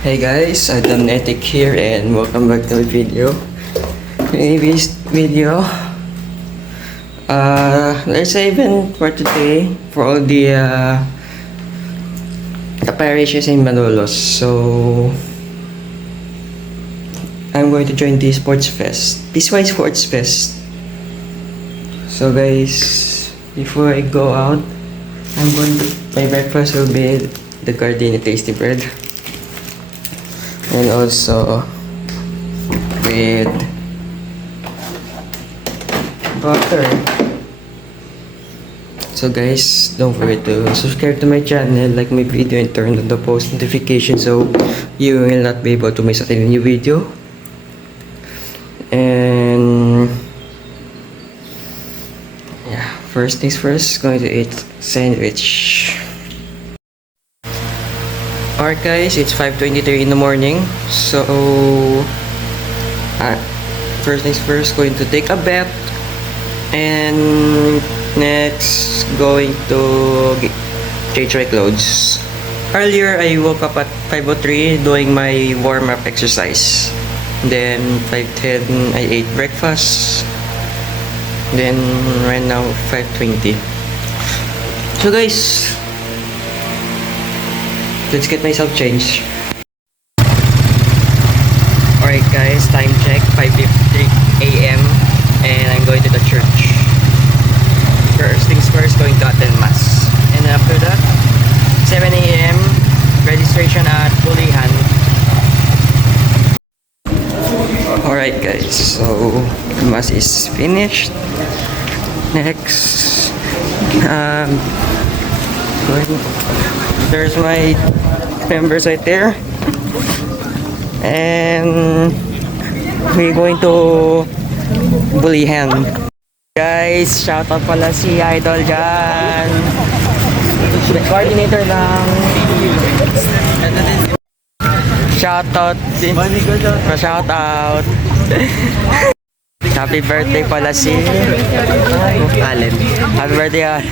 Hey guys, I'm Netic here and welcome back to my video. In this video, there's an event for today for all the parishes in Malolos. So I'm going to join the Sports Fest, Peacewise Sports Fest. So guys, before I go out, my breakfast will be the Gardenia Tasty Bread. And also with butter. So guys, don't forget to subscribe to my channel, like my video, and turn on the post notification so you will not be able to miss out any new video. And yeah, first things first, going to eat sandwich. Alright guys, it's 5:23 in the morning. So first things first, going to take a bath, and next going to change my clothes. Earlier I woke up at 5:03 doing my warm-up exercise. Then 5:10 I ate breakfast. Then right now 5:20. So guys, let's get myself changed. Alright guys, time check, 5:53 AM and I'm going to the church. First things first, going to attend mass. And after that, 7 AM, registration at Bulihan. Alright guys, so mass is finished. Next, there's my members right there, and we're going to Bulihan. Guys, shoutout pala si Idol dyan, coordinator ng shoutout din, shoutout. Happy birthday pala si Allen. Happy birthday Allen.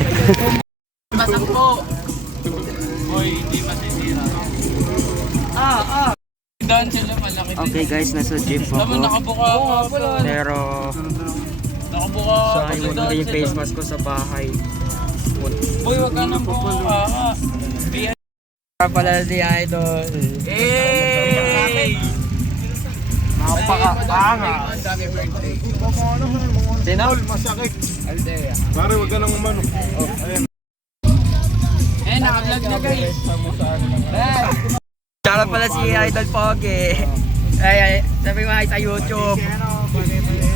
Basag po. Hoy, hindi masisira. Dan sila malaki din. Okay guys, nasa jeep ako. Tama, nakabuka nga pala. Pero Nakabuka. sayang mo yung face mask ko sa bahay. Boy, wag ka nang buka. Pala si Idol. Hey! Napaka-anga. Sino? Masakit. Aldea. Pare, wag ka nang umano. Ayan. Naka-vlog na guys. Shoutout pala si Idol Pogi. Ay, sabi mo sa YouTube.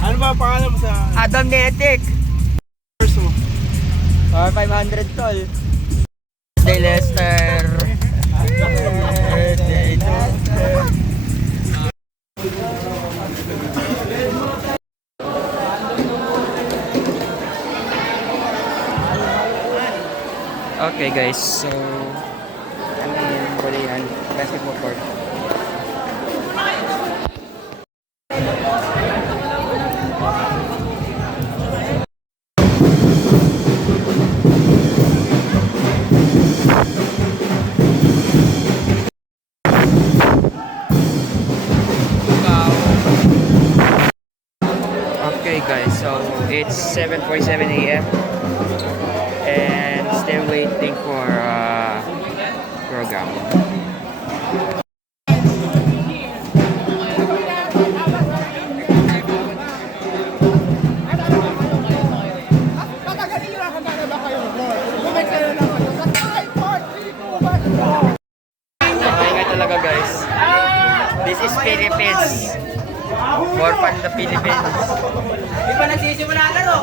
Ano ba pangalan mo sa Adam Netic. first mo? Or 500 tol. Birthday Lester. Birthday Lester. Okay guys, so I'm in Bulihan basketball court. Okay guys, so it's 7:47 AM and still waiting for program. Okay nga talaga guys. This is Philippines. More fun the Philippines. Di ba nagsisimula na no?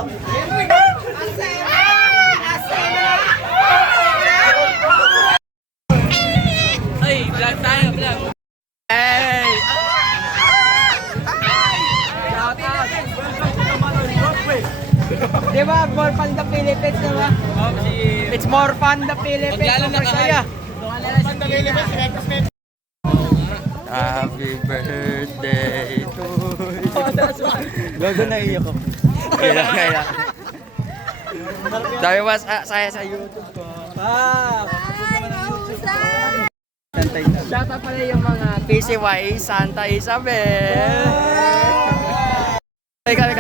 Ay, vlog tayo, vlog. Hey! Di ba, more fun the Philippines, di ba? It's more fun the Philippines. Maglalang na Saya. ka. Happy birthday to you. Gago na iyak ako. Kailan. Sabi mas saya sa YouTube ko. Shoutout pala yung mga PCY Santa Isabel. Ikaw.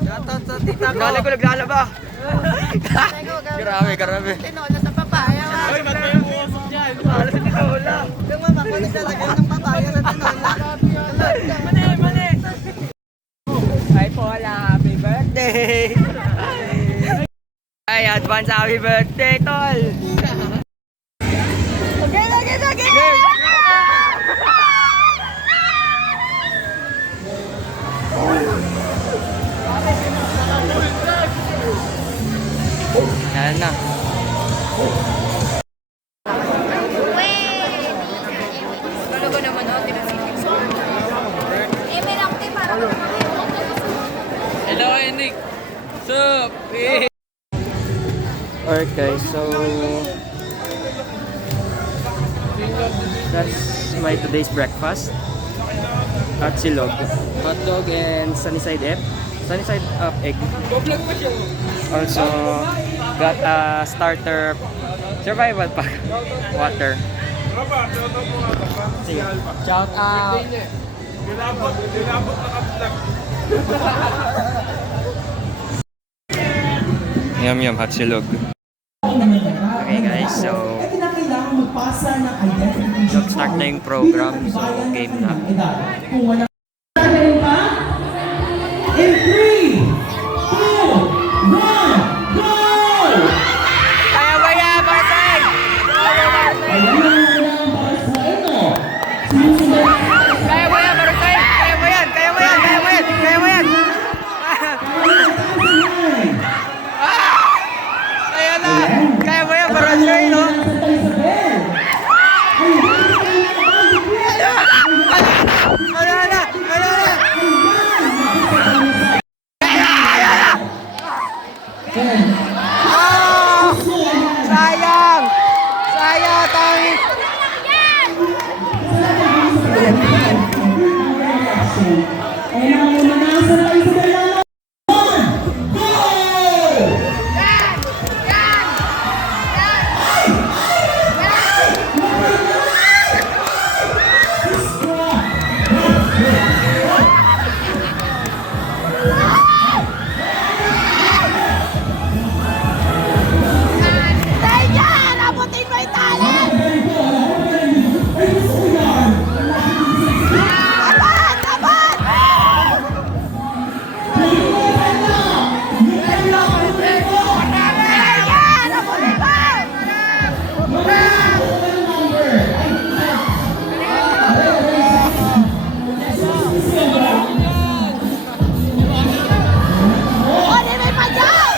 Shoutout sa tita ko. Galing ko naglalaba. Grabe. Tinola sa papaya. Hoy, matay mo usok dyan. Para sa tinola. Yung mama ko naglalagay ng papaya sa tinola. Mali. Hi Paula, happy birthday! Ay, advance happy birthday, tol! Yan na. Talaga naman ako, tinasilig sa may lang din para Hello, Nick. Sup? Alright guys, so that's my today's breakfast. At silog, hotdog and sunny side up egg. Also got a starter survival pack water. Sige, shout out. Nilabot na ka-vlog. Yum, hot silog. Okay guys, so start na yung program, so game na. In 3, 2, 1, go! Kaya ba yan, Barsay? Ayan ang unang Barsay mo. Sinusunod Kaya mo yan, Barsay? Kaya mo yan! Kaya mo yan, Barsay, no? Santa Isabel. Sayang, Tommy! Ayan ang unang Santa Isabel. 1, go! Ayan! Abutin mo yung tali! Abot! Ayan! Abutin mo! Kunin mo yung padyak!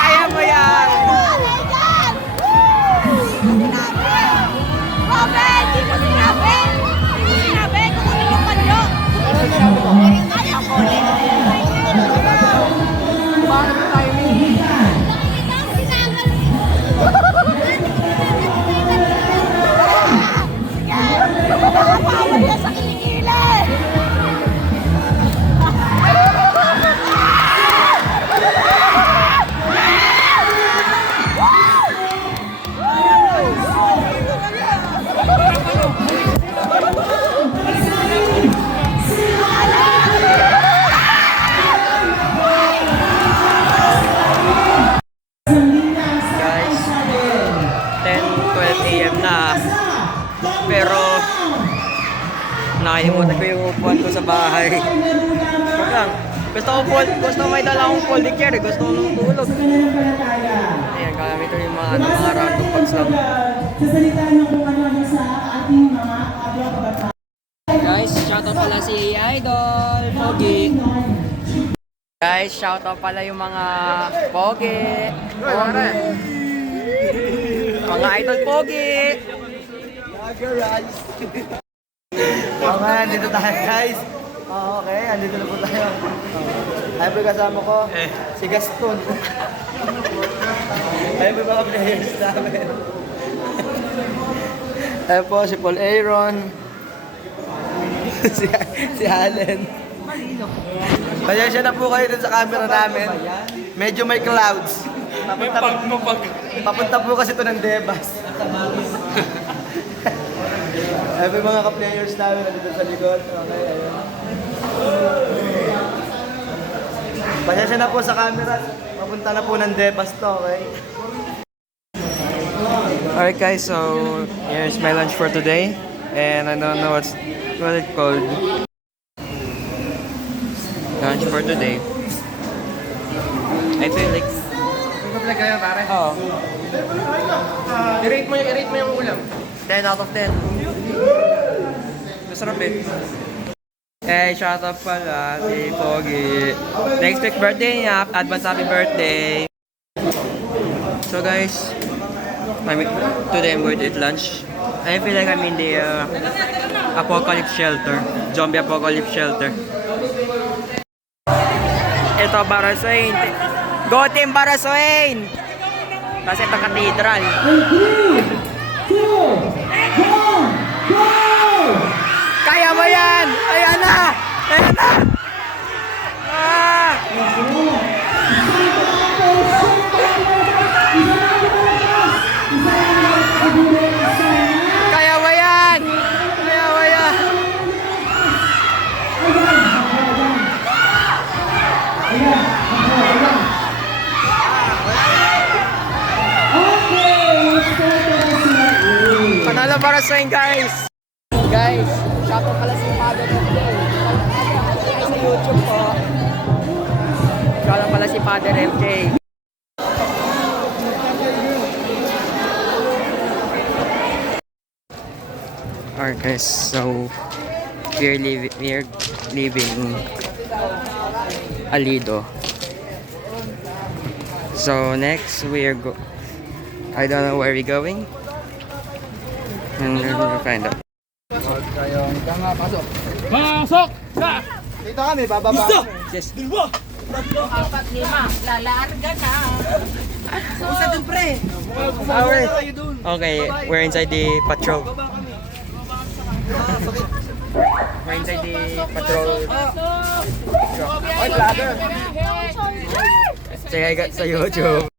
Kaya mo yan! Robert, di mo sinabi! Di mo sinabi! Kukunin yung padyo! Ayaw kunin! Paano mo timing? Nakapawal niya sa kilikili! Guys, 10:12 AM na. Pero nakalimutan ko yung upuan ko sa bahay. Joke lang. Gusto may dala akong folding chair. Gusto ko nung tulog. Ayan, gamit ko yung mga random bags lang. Sa salita ng kung ano sa ating mga kabataan. Guys, shoutout pala si Idol Pogi. Guys, shoutout pala yung mga Pogi. Mga Idol Pogi. Okay, andito tayo guys. Okay, andito na po tayo. Ay po kasama ko, si Gaston. Ay po mga players namin. Ay po si Paul Aaron. si Allen. Pasensya na po kayo dun sa camera namin. Medyo may clouds. Papunta po kasi ito ng Debas. Ay po mga ka-players namin nandito sa likod. Okay, ayun. Pasensya na po sa camera. Papunta na po ng Debas to, okay? Alright guys, so here's my lunch for today. And I don't know what it called. Lunch for today. I feel like... Nag-vlog kayo, pare? Oh, I-rate mo yung ulam. 10 out of 10. Masarap eh. Eh, shout out pala si Pogi. Next week birthday niya. Advance happy birthday. So guys, today I'm going to eat lunch. I feel like I'm in the apocalypse shelter. Zombie apocalypse shelter. Ito, Barasoin. Go team Barasoin! Kasi ito cathedral. 3, 2, 1, go! Kaya mo yan! Ayan na! Ayan na! Ah! Kaya mo yan! Kaya mo yan! Panalo para sa inyo, guys! Guys, shoutout pala si Father FJ. Sa YouTube po. Shoutout pala si Father FJ. Alright guys, so we're leaving Alido. So next I don't know where we're going. And we're gonna find out. Pasok! Sa! Dito kami, bababa. Yes. Apat, lima. Lalarga na. Usa dun pre. Okay, we're inside the patrol. We're inside the patrol. Say hi guys sa YouTube.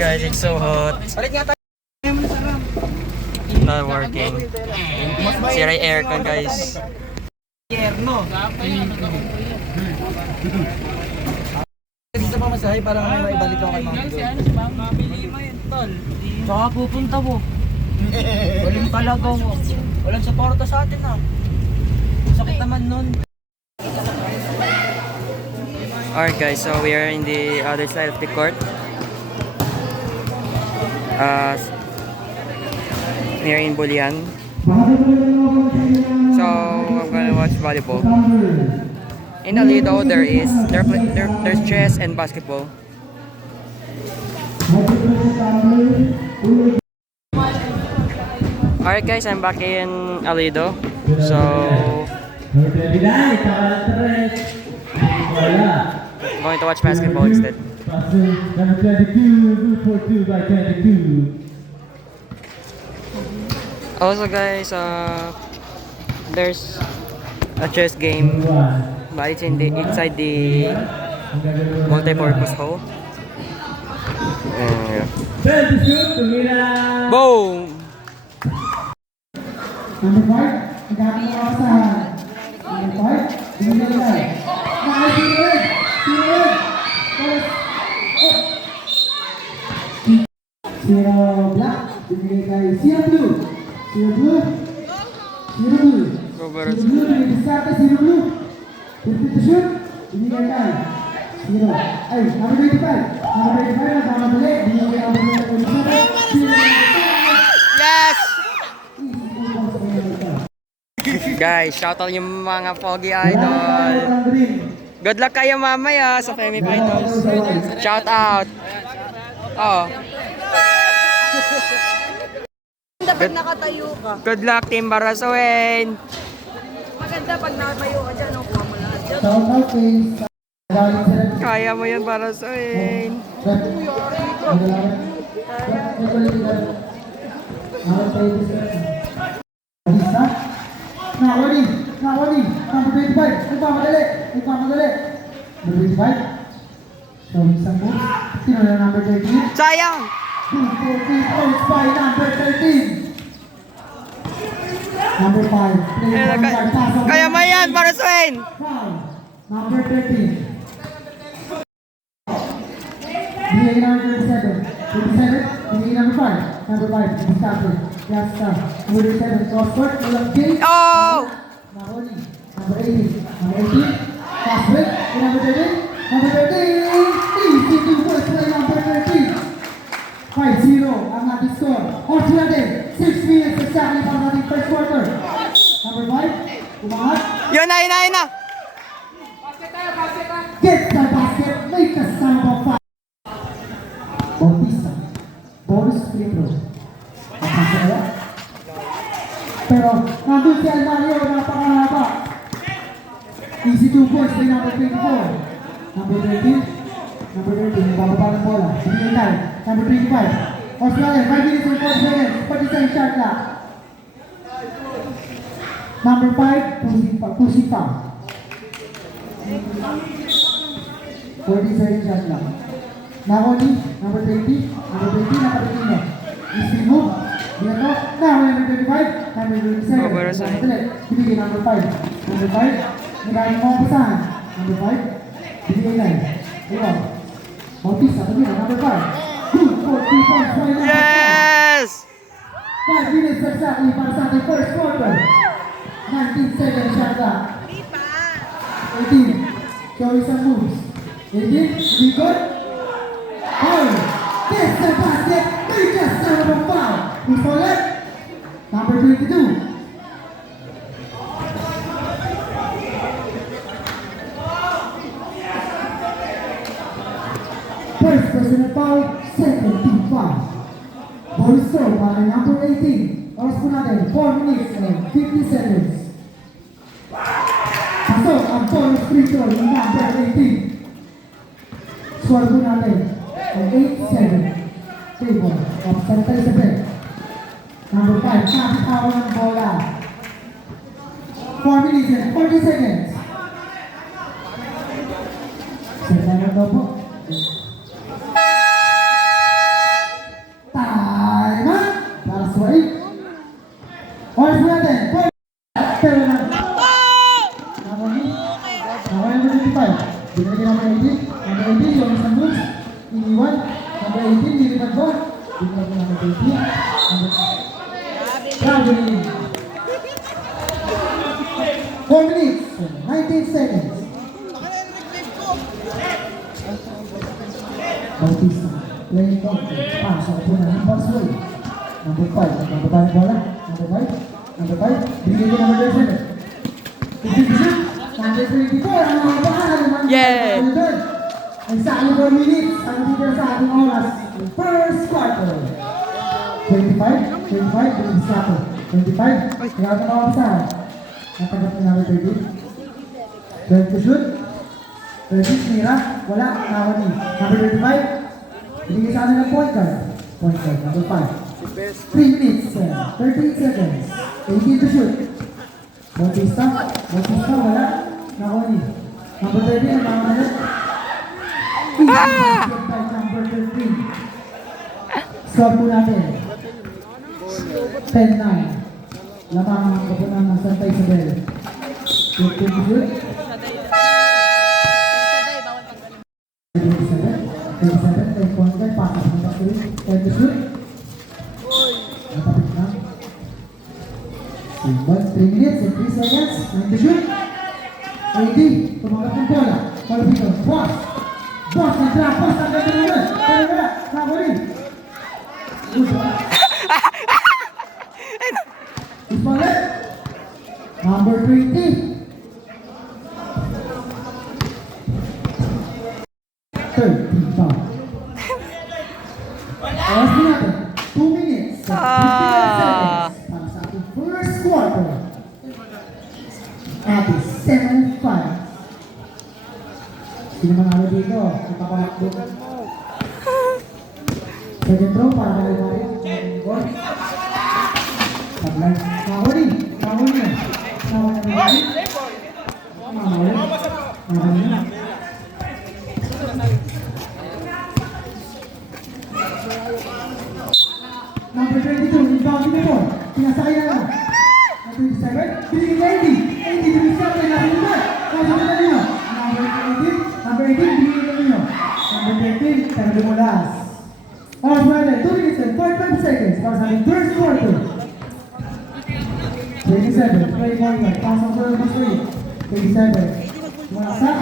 Guys, it's so hot. Balik nga tayo. Not working. Sira yung aircon guys. Yerno. Gusto pa masahay para may ibalik ako kay Mami Doy. Saka pupunta mo. Walang talaga mo. Walang suporta sa atin ah. Sakit naman nun. Alright guys, so we are in the other side of the court. We're in Bulian. So I'm gonna watch volleyball. In Alido there's chess and basketball. Alright guys, I'm back in Alido. So I'm going to watch basketball instead. Number 22, good for 2 by 22. Also guys, there's a chess game, but it's inside the multi-purpose hall. Yeah. Boom! Number 5, ang dami ng kasahan. Number 5, binigyan na. Nakaisinod! Sinod! Zero black, binigay kay Zero blue. Zero blue. Zero blue. Go Zero Baras. blue, binigay sa atin, Zero blue. 50 to shoot, binigay kay Zero. Ay, number 25. Number 25, nasama muli. Binigay kay number 27. Yes! Guys, shoutout yung mga Pogi Idol. Good luck kayo mamaya sa semifinals. Shout out. Oh. Dapat nakatayo ka. Good luck Team Barasoin. maganda pag natayo ka dyan, no? Kuha mo lahat dyan. Shout out kay galing sa rep. Kaya mo yan para sa akin. Rep. Nakawali. Number 25. Nagpamadali. Number 25. Showing some moves. Sino na number 13? Sayang! 240 points by number 13. Number 5. Kaya mo yan para sa akin. Number 13. DA number 37. 37. DA number 5. Number 5. Mustafa. Yasta. Number 7. Crossword. Walang kill. Oh! Maroni. Number 18. Number 18. Fast break. Number 13. Number 13. Easy to first play number 13. 5-0 ang ating score. Horse natin. 6 minutes exactly para sa ating first quarter. Number 5. Umangat. Yun na. Get the basket. Make a sound of fire. Bautista. Bonus free throw. Napasa kaya? Pero nandun si Almario. Napakahaba. Easy 2 points by number 24. Number 13. Number 13. Bababa ng bola. Bigay tayo. Number 25. Australia. 5 minutes and 4 seconds. Pati sa shot clock. Number 5. Pushing foul. 40 seconds shot clock. Nakoni. Number 20. Number 20. Nakabitin niya. Easy move. Binato. Now number 25. Number 27. Over sa Bigay number 5. Number 5. Maraming mga pasahan. Number 5. Bigay 9. Iwan. Bautista. Tumira. Number 5. Good for 3 points. By number 5. Yes! 5 minutes exactly para sa ating first quarter. 19 seconds shot clock. 18. Showing some moves. 18. Be good. Foul. Gets the basket. Make a sound of a foul. Who's for left? Number 22. First personal foul. Second team foul. Ball stop by number 18. Oras po natin, 4 minutes and 50 seconds. Pasok ang bonus free throw ng number 18. Score po natin ay 8-7. Table. Opsan tayo sa break. Number 5, nakitawa ng bola. 4 minutes and 40 seconds. Senta na daw po. Time out! Para sa 8. Oras po natin. Pero na. Nakawin number 25. Binigyan number 18. Number 18, yung isang moves. Iniwan. Number 18, nilipad ba? Binigyan number 20. Traveling. 4 minutes. 19 seconds. Bautista. Playing counter. Pass. Ako po na ng passway. Number 5. Nababa ng bola. Number 5. Number 5. Binigyan ko number 37. Number 24. Ang mga bahan. Yeah! Exactly 4 minutes. Ang titira sa ating oras. First quarter. 25. 25. Bilis ka po. 25. Kaya ka makapasahan. Natagat na number 30. 12 to shoot. 30. Mira. Wala. Nakawani. Number 35. Binigay sa atin ng point guard. Point guard. Number 5. 3 minutes. 13 seconds. 18 to shoot. Bautista. Bautista. Wala. Nakawani. Number 30. Ang nakawani. Number 13. Score po natin. 10-9. Lamang ang kapunan ng Santa Isabel. 15 to shoot. 37, take point guard, pasok ng basket, 10 to shoot. Natapit na. Simbol, 3 minutes and 3 seconds, 9 to shoot. AD, tumanggap ng bola. Palpito, boss. Boss, nag-drop, boss, ang ganda naman. Pero wala, nakawin. Ismalet. Number 20. 30 foul. Oras po natin, 2 minutes, 59 seconds para sa ating first quarter. And Sino manalo dito? Ipapamakbo. Second throw para kay Mario. Goal. Sablay. Nakahuli. Nakahuli na. Nakahuli na. Nakahuli. Nakahuli na. Number 22, inbound na po. Pinasakay na lang. Number 27, binigay kay Andy. Andy, binigay kay natin ba? Number 18, binigay kay Nino. Number 13, pero lumulas. All right, 2 minutes and 45 seconds para sa ating first quarter. 27, play forward, pass on first number 3. 27, lumasak,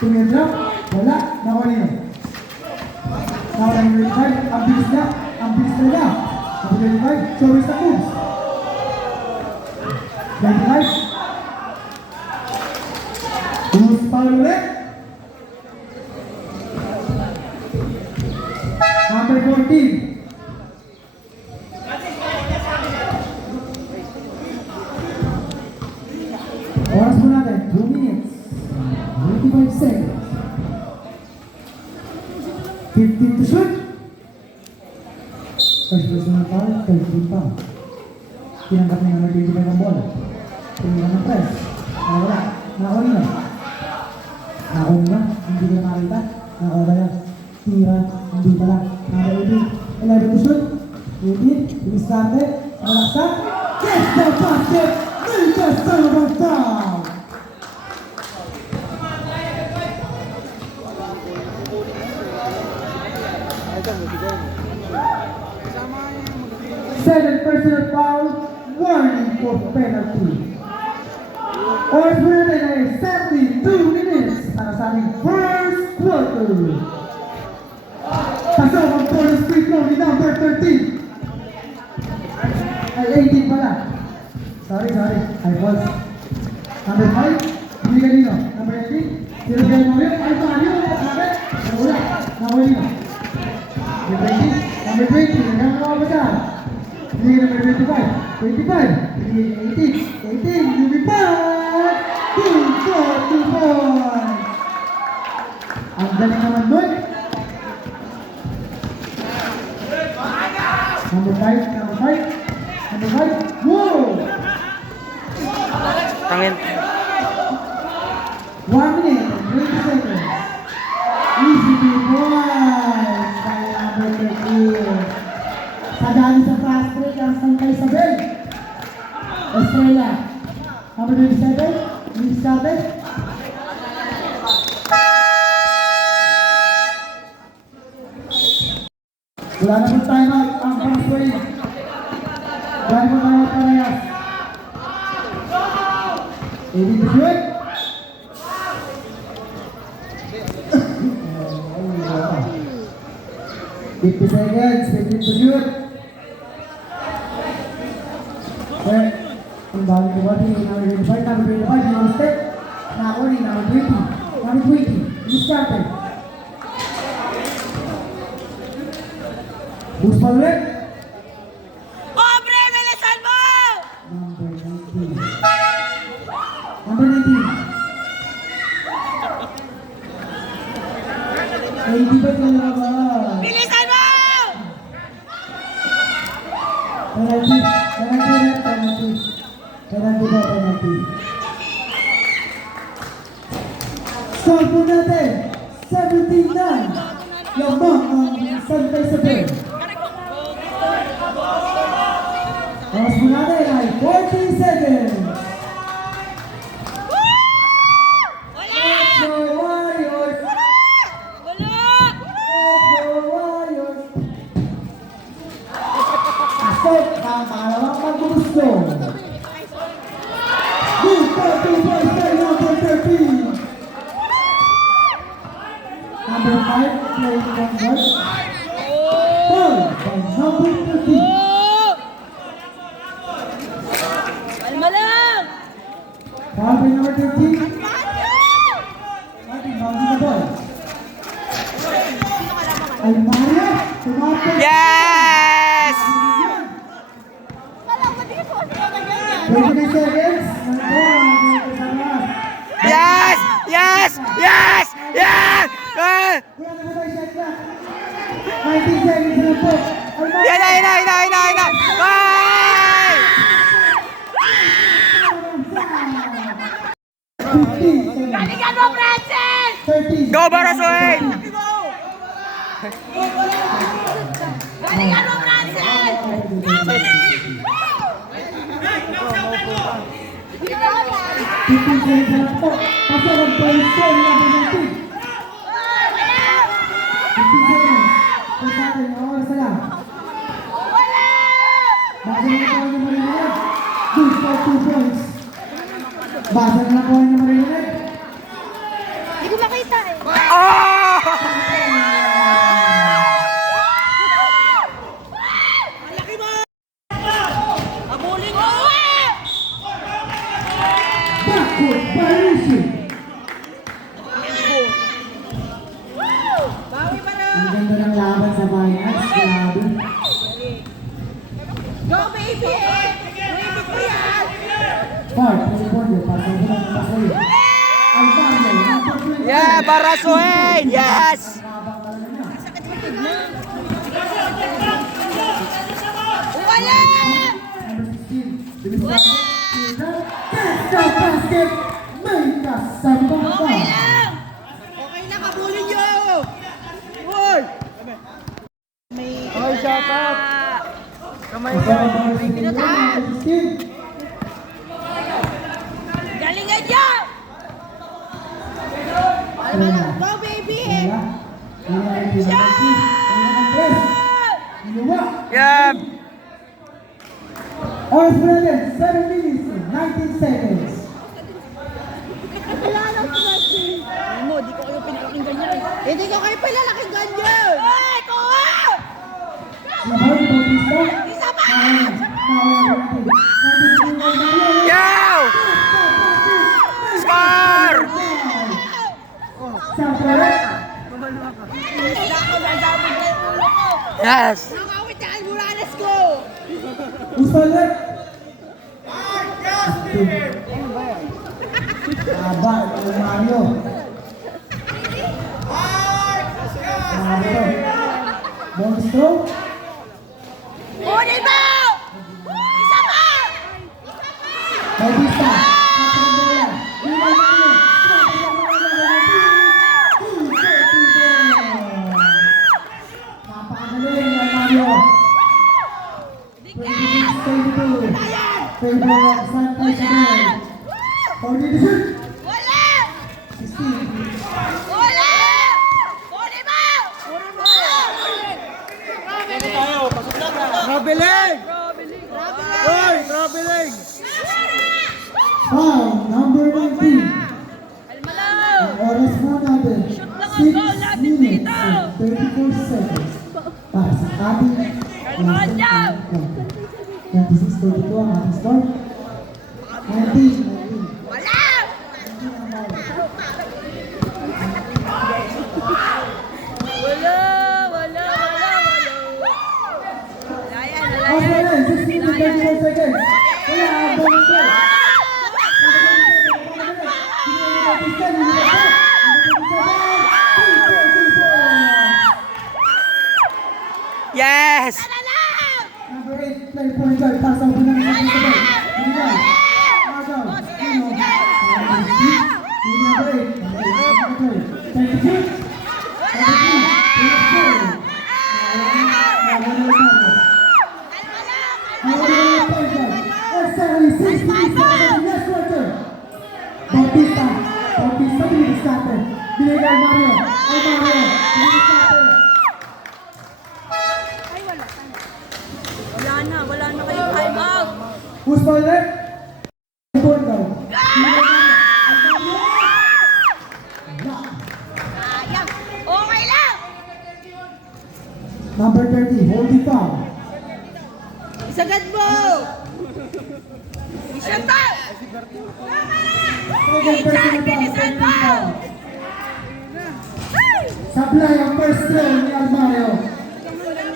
tumidrop, wala, nakuha Nino. Now, number 5, ang bilis na na. Number 25, showers the moves. 25. Who's foul ulit? Number 14. Oras mo natin, 2 minutes. 25 seconds. 15 to shoot. First personal foul, 13 foul. Tinanggap niya na nagbibigay ng bola. Tingnan ng press. Wala. Nakawin na. Nakawin na. Hindi na makita. Nakawin na. Tira. Hindi pala. Nakawin. 11 to shoot. 18. Bilisante. Malaksak. Yes, the basket! Lucas Sullivan foul! Second personal foul, warning for penalty. Oras mo natin ay exactly 2 minutes para sa aming first quarter. Pasok ang bonus free throw ni number 13. Ay, 18 pala. Sorry. I was. Number 5, hindi kanino. Number 18, sino kayo mo yun? Ay, Mario, bakit? Wala. Nakawin nyo. Number 20, nagkakakabasan. Hindi ka number 25. 25. Hindi 18. 18. Lumipad. 2-4 points. Ang galing naman nun. Number 5. Number 5. Number 5. Whoa! Tangin. 1 minute and 20 seconds. Easy 2 points by number 13. Sadali sa fast break ang Santa Isabel. Estrella. Number 27, Luis Carter. Wala na po time out ang fast break. Wala na po time out parehas. 80 to shoot. 50 seconds, 15 to shoot. Ang bawal ko ba din, number 25, number step. Nakuli, number 20, number 20, Luis Carter. Who's pa ulit? Pobre, bilisan mo! Number 19. Number 19. 80 ba talaga ba? Bilisan mo! Penalty. Score po natin, 17-9. Lamang ang Santa Isabel. Oras po natin ay 40 seconds. Wala! Let's go Warriors! Wala! Let's go Warriors! Pasok ang pangalawang magbubusto. Good for 2 points by number 13. Number 5, playing one guard. Foul by number 13. Kalma lang! Foul by number 13. Martin, bounce the ball. Ay, Mario, tumapos. Yes! 29 seconds. Yes! Yes! Yes! Yes! Ah! Wala na ba tayo shot clock? 19 seconds na po. Almaro! Yan na! Ay! 15 seconds. Galingan mo, Francis! 13. Go, Barasuin! Galingan mo, Francis! 15 seconds na po. Pasok ang point score ng number 19. 15 seconds. Kung sa atin, ang oras na lang. Basa na po ang marinig. Good for 2 points. Basa na po ang marinig. Hindi ko makita eh. Abulin mo! Backward variation. Ang ganda ng laban sa finals. Grabe. Go, baby! Wait mo yan! Far, California, para sa unang pasayo. Alvaro, number 20. Yeah, Barasuin! Yes! Wala! Number 16, bilis natin. Catch the basket. May kasama pa. Okay lang! Okay lang, abulin nyo! Oh, shut up! Number 16. Galingan nyo! Go, baby! Yeah! Oras mo natin, 7 minutes, 19 seconds. Hindi ko kayo pinalaking ganyan! Ay, kuha! Mahal mo, Pista? Isa pa! Yo! Score! Yes! Nakawit na kayo mula, let's go! Gusto ulit? Aba, ang Mario. Mario. Monstro? Kunin mo! Isa pa! Bautista. Napakagaling ang Mario. 26-22. Favor of Santa Isabel. 40-shoot. Wala! 16. Wala! Kunin mo! Traveling! Hoy, traveling! Foul, number 19. Almalaw! Ang oras mo natin, lang 6 ang goal natin minutes dito. and 34 seconds para sa ating Kalmahan niyo! 26-22 ang ating score. 19. Wala! Wala! Wala! Wala yan! Oras mo na, 16 to 34 seconds. Wala ang bonus score. Yes! Number 8, play point guard, pass out na ng Santa Isabel. Binigay. Agaw. Number 8, thank you. Bautista, bilis natin. Binigay Mario. Ay Mario, bilis natin. Wala na kayong time out! Who's my left? Point guard. Sayang! Okay lang! Number 30, holding foul. Isagad mo! Isyanta! Second personal foul, Bilisan holding mo! foul. Supply ang first throw ni Almario.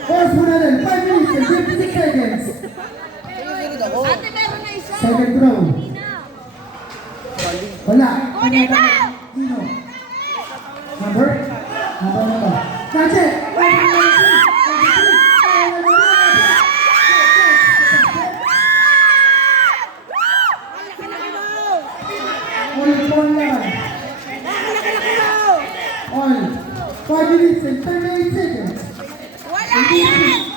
Oras mo na rin, 5 minutes and 56 seconds. Ate, meron na isa! Second throw. Wala. Kunin mo! Nino. That's it. Only 5 minutes and 38 seconds. Wala yan!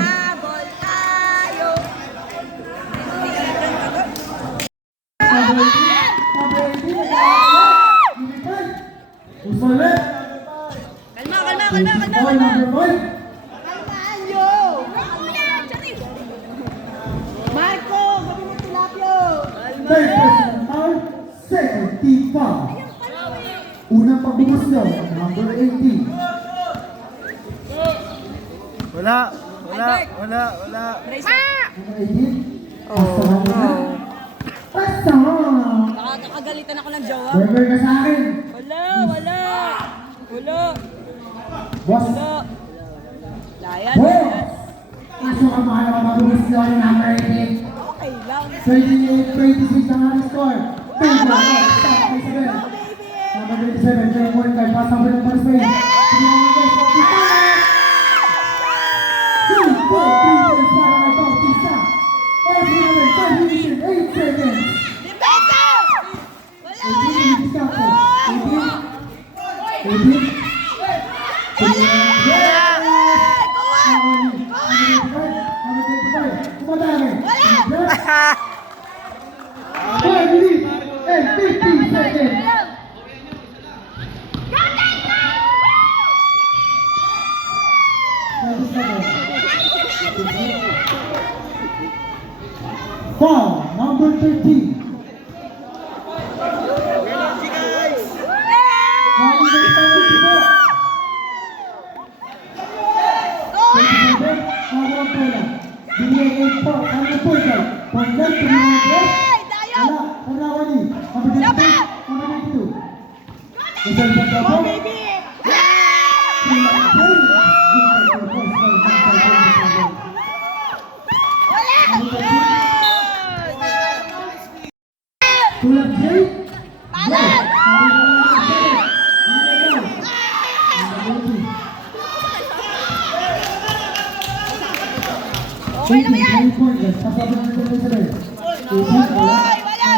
Habol tayo! Kalmaan nyo! Marco! Gabi mo tilapio! Unang pagbubukas nyo, number 18. Wala. Number 18. Pasok! Nakakagalitan ako ng jowa. Burger ka sa akin. Wala! Boss. Layan. Boss! Pasok ang mga pagbubukas nyo, number 18. Okay lang. 28-26 ang aming score. Number 27, Jerry Point card, pass number ng first base. Three points para kay Bautista. 5 minutes and 8 seconds. Depensa! Wala! 5 minutes and 50 seconds. Foul, number 13. Go, baby! Okay lang yan! Boy, wala!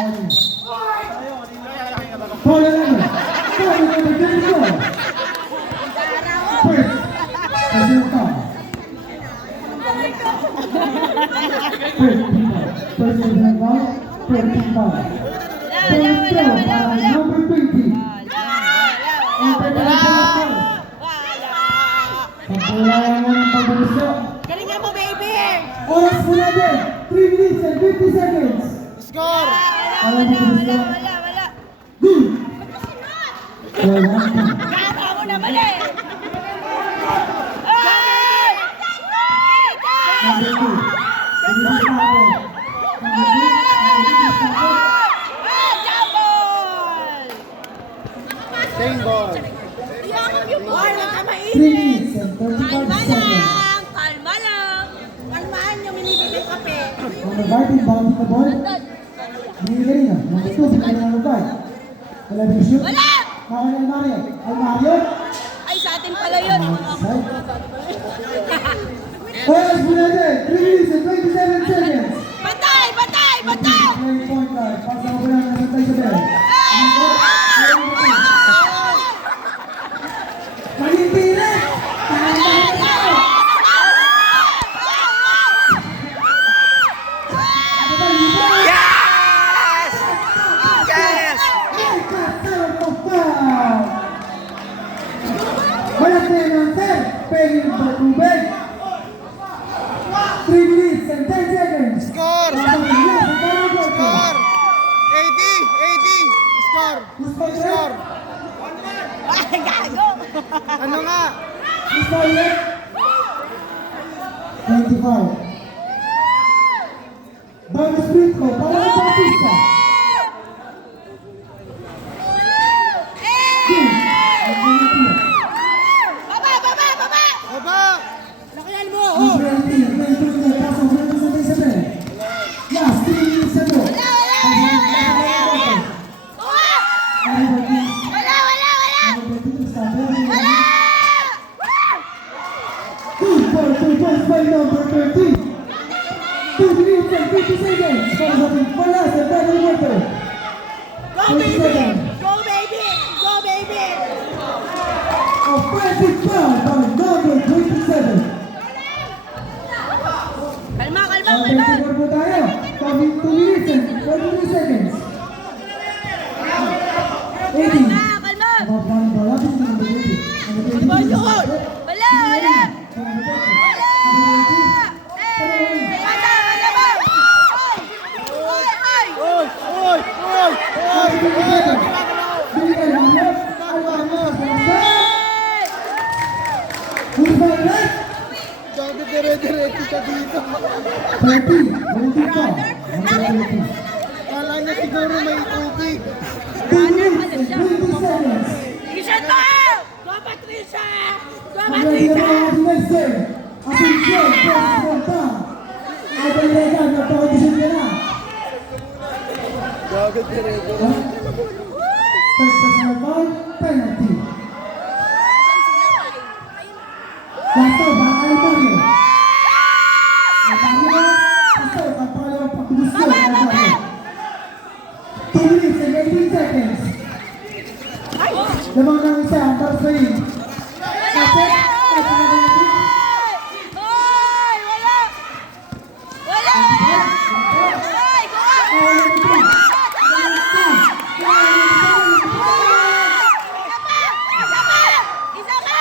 Galingan mo, baby! Oras mo na din! 3 minutes and 50 seconds! Score! Wala! Good! Wala ka. Gata mo naman eh! Ay! Number 2. Release na ako. Jambol! Same ball. Why, huwag ka 3 mainit! minutes and 35 Kalma seconds. lang! Kalma lang! Kalmaan yung binibigay kape. Number 5 in bounty ka ball. Binigay na. Number 2, binigay na number 5. Wala din shoot. Wala! Ako ni Almario. Almario. Ay, sa atin pala yun. Side. Oras mo na din! 3 minutes and 27 seconds! Batay! Batay! Batay! 3 point guard. Pasa ko lang ng Santay sa bell. Malimpilit! Yes! Yes! Walang penalty! Pwede ba tubig? 3 minutes and 10 seconds! Score! Score! 80! Score! Score! Ay, gago! Ano nga? 25. Bonus free throw para kay Bautista. Baba! Baba! Baba! Baba! Lakihan mo! Number 18, 20, pasok mo na 2 minutes and 50 seconds para sa ating last and final quarter. Go, 20 baby! seconds. Go, baby! Go, baby! Offensive foul by number 27. Kalma, kalma, kalma! Offensive foul po tayo. Coming 2 minutes and 43 seconds. 80. Kalma, kalma! About one ball up is number 20. Number 20. Wala, wala! Number 20. Dire-diretso siya dito. 30. Holding pa. Kala niya siguro may tubig. 2 minutes and 20 seconds. Trisha to! Go, Patricia! Go, Maganda Patricia! na ang next Asensio, President Tom. Idol Regan, nagpa-audition ka na. Gago diretso. Third personal foul, penalty. Last over, Mario. Ang Mario, pasok ang pangalawang pagbusto ng Mario. 2 minutes and 18 seconds. Lamang ng isa ang Barcelona. Kapit, Hoy! Wala! Wala! Hoy! Go! Isa pa!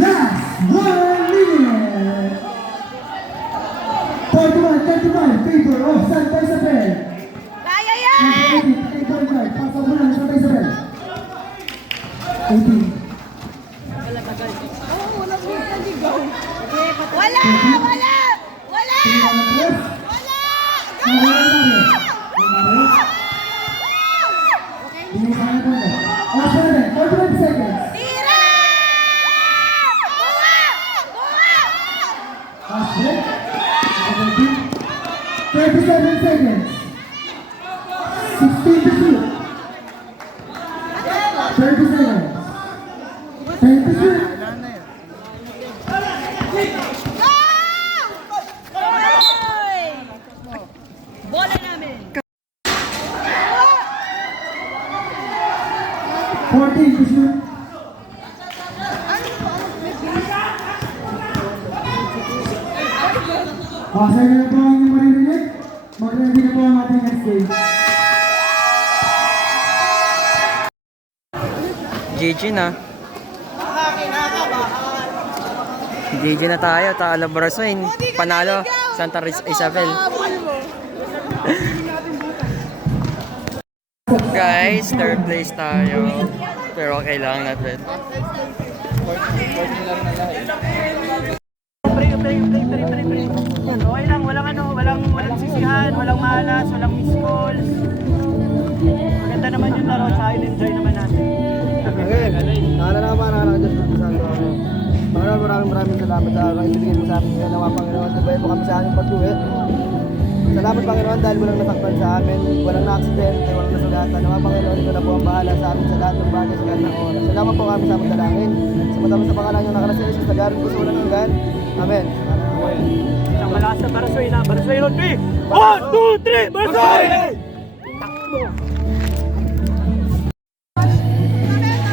Last 1 minute. 41-35, favor of Santa Isabel. Kaya yan! Pasok mo na, Santa Isabel. 18. Wala! Wala! Wala! Tira! Kuha! Kuha! 37 seconds. 16 to shoot. 30 seconds. 10 to shoot. Go! Hoy! Bola namin. 14 to shoot. Pasay na po ang inyong maririnig. Mag-ready na po ang ating next game. GG na. GG na tayo. Talo Braswin. Panalo Santa Isabel. Guys, third place tayo. Pero okay lang natin. Pre. Yun, okay lang, walang sisihan, walang malas, walang miss calls. Maganda naman yung laro, tsaka enjoy naman natin. Okay, nakakadiyos po sa akin. Maraming salamat sa araw. Ibigay mo sa amin ngayon. Nawa Panginoon, sabay mo kami sa aming pag-uwi. Salamat Panginoon dahil walang nasaktan sa amin, walang na-aksidente, walang nasulatan. Nawa Panginoon, ito na po ang bahala sa amin sa lahat ng bagay sa lahat ng oras. Salamat po kami sa aming dalangin. Sa matapos sa pangalan niyo nakarasi Jesus, nagarin po sa walang hanggan. Amen. Isang malakas na Barasway na. Barasway on 3! 1, 2, 3! Barasway!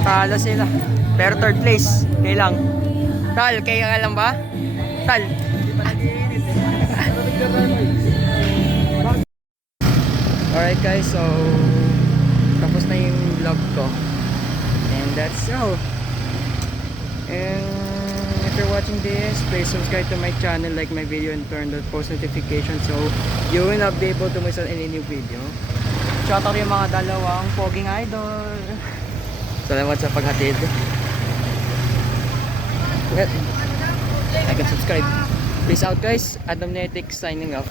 Talo sila. Pero third place. Kailang. Tal, kaya ka lang ba? Tal. Alright guys, so tapos na yung vlog ko. And that's all. And ito after watching this, please subscribe to my channel, like my video, and turn the post notification so you will not be able to miss on any new video. Shoutout yung mga dalawang poging idol. Salamat sa paghatid. Like and subscribe. Peace out guys. Adam Netic signing off.